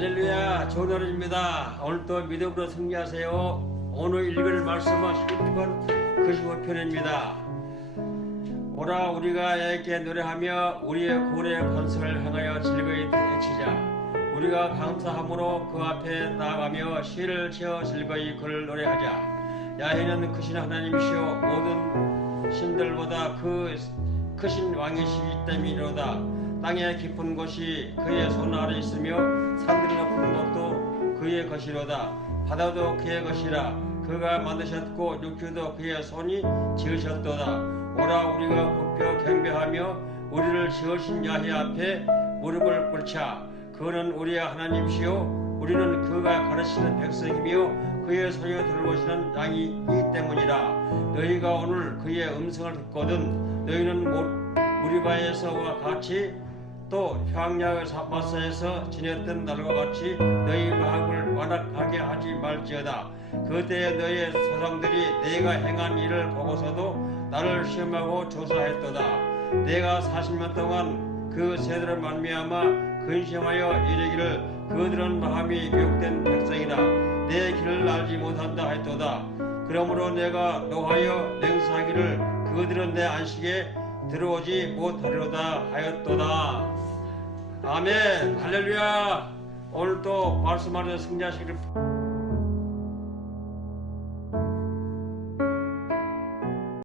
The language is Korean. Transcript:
할렐루야 좋은 하루입니다. 오늘 또 믿음으로 승리하세요. 오늘 읽을 말씀은 10편 95편입니다. 오라 우리가 야께 노래하며 우리의 고래 번성을 향하여 즐거이 외치자. 우리가 감사함으로 그 앞에 나아가며 시를 채워 즐거이 그를 노래하자. 야훼는 크신 하나님이시오. 모든 신들보다 그 크신 왕이시기 때문이로다 땅의 깊은 곳이 그의 손 아래 있으며 산들 높은 곳도 그의 것이로다. 바다도 그의 것이라. 그가 만드셨고 육주도 그의 손이 지으셨도다. 오라 우리가 굽혀 경배하며 우리를 지으신 야훼 앞에 무릎을 꿇자. 그는 우리의 하나님이시요 우리는 그가 가르치는 백성이며 그의 소리를 들어보시는 양이기 때문이라. 너희가 오늘 그의 음성을 듣거든 너희는 못 우리 바에서와 같이 또 평야의 마사에서 지냈던 날과 같이 너희 마음을 완악하게 하지 말지어다. 그때 너희 조상들이 내가 행한 일을 보고서도 나를 시험하고 조사했도다. 내가 40년 동안 그 세대를 만미하마 근심하여 이르기를 그들은 마음이 미혹된 백성이라 내 길을 알지 못한다 했도다. 그러므로 내가 노하여 맹세하기를 그들은 내 안식에 들어오지 못하리로다 하였도다. 아멘. 할렐루야. 오늘 또 말씀하려 승리하시기를